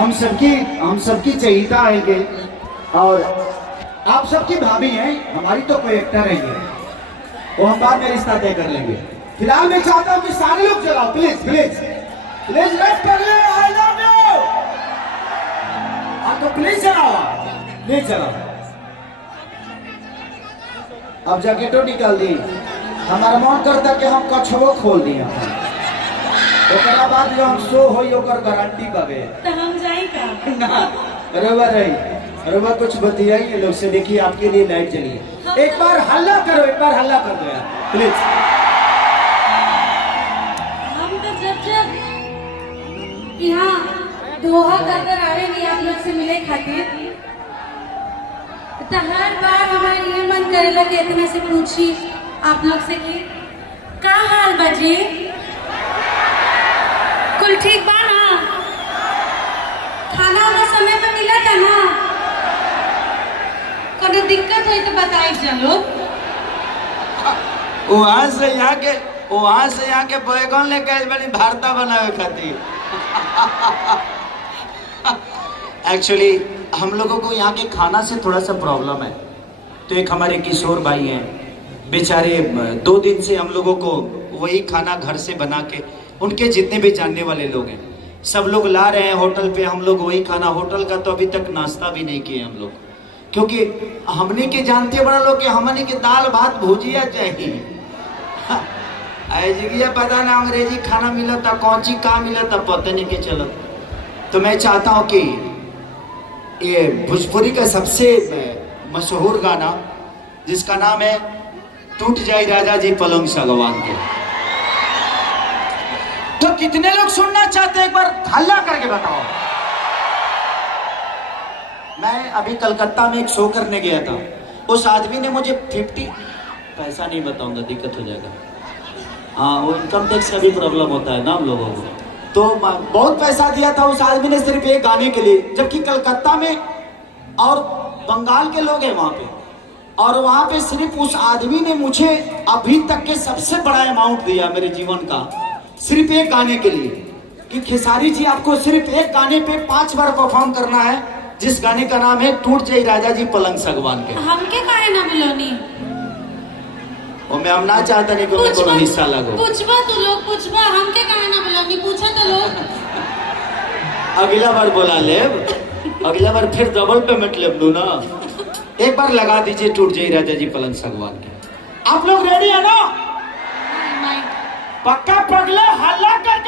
हम सबकी चहीता है कि, और आप सबकी भाभी हैं, हमारी तो कोई एक्टर है ये, वो हम बाद में रिश्ता तय कर लेंगे। फिलहाल मैं चाहता हूँ कि सारे लोग चलाओ, प्लीज प्लीज प्लीज वेट कर ले, आई लव यू। हाँ तो प्लीज चलाओ, प्लीज चलाओ। अब जैकेटो निकाल दी, हमारा मन करता कि हम कछुओ खोल दिया, ओकरा बाद जो हम शो होई ओकर गारंटी पावे। तो हम जाई का ना बराबर है, बराबर कुछ बतियाइए लोग से। देखिए आपके लिए लाइट जली है, एक बार हल्ला करो, एक बार हल्ला कर दो यार प्लीज। हम तो जब जब यहाँ दोहा कर आवेंगे आप लोग से मिले खातिर, तो हर बार हमारा ये मन करेला कि इतना से पूछी आप लोग से कि का हाल बाजी, कुल ठीक बा ना, खाना वाला समय पे मिला था ना, कोनो दिक्कत हुई तो बताइए चलो। वहां से यहाँ के बैगन लेके आइल बानी भरता बनावे खातिर। एक्चुअली हम लोगों को यहाँ के खाना से थोड़ा सा प्रॉब्लम है, तो एक हमारे किशोर भाई हैं, बेचारे 2 दिन से हम लोगों को वही खाना घर से बना के, उनके जितने भी जानने वाले लोग हैं सब लोग ला रहे हैं होटल पे, हम लोग वही खाना, होटल का तो अभी तक नाश्ता भी नहीं किए हम लोग, क्योंकि हमने के जानते बड़ा लोग कि हमने के दाल भात भुजिया चाहिए। जगह पता ना अंग्रेजी खाना मिला था, कौन सी का मिला था पता नहीं के चलो। तो मैं चाहता हूँ कि ये भोजपुरी का सबसे मशहूर गाना जिसका नाम है टूट जाए राजा जी पलंग सगवान के, तो कितने लोग सुनना चाहते हैं एक बार हल्ला करके बताओ। मैं अभी कलकत्ता में एक शो करने गया था, उस आदमी ने मुझे 50 पैसा नहीं बताऊंगा दिक्कत हो जाएगा, हाँ वो इनकम टैक्स का भी प्रॉब्लम होता है ना हम लोगों को, तो बहुत पैसा दिया था उस आदमी ने सिर्फ एक गाने के लिए, जबकि कलकत्ता में और बंगाल के लोग हैं वहाँ पे, और वहाँ पे सिर्फ उस आदमी ने मुझे अभी तक के सबसे बड़ा अमाउंट दिया मेरे जीवन का, सिर्फ एक गाने के लिए, कि खेसारी जी आपको सिर्फ एक गाने पे 5 बार परफॉर्म करना है, जिस गाने का नाम है टूट जाए राजा जी पलंग सगवान के। हमके काहे ना मिलोनी, और मैं हम ना चाहता नहीं कि कोनो हिस्सा लगो। पूछबा तो लोग पूछबा, हमके काहे ना मिलोनी, पूछा तो लोग। अगला बार बोला लेब, अगला बार फिर डबल पेमेंट लेब लू ना। एक बार लगा दीजिए टूट जाए राजा जी पलंग सगवान के। आप लोग रेडी है ना? पक्का पगले हल्ला कर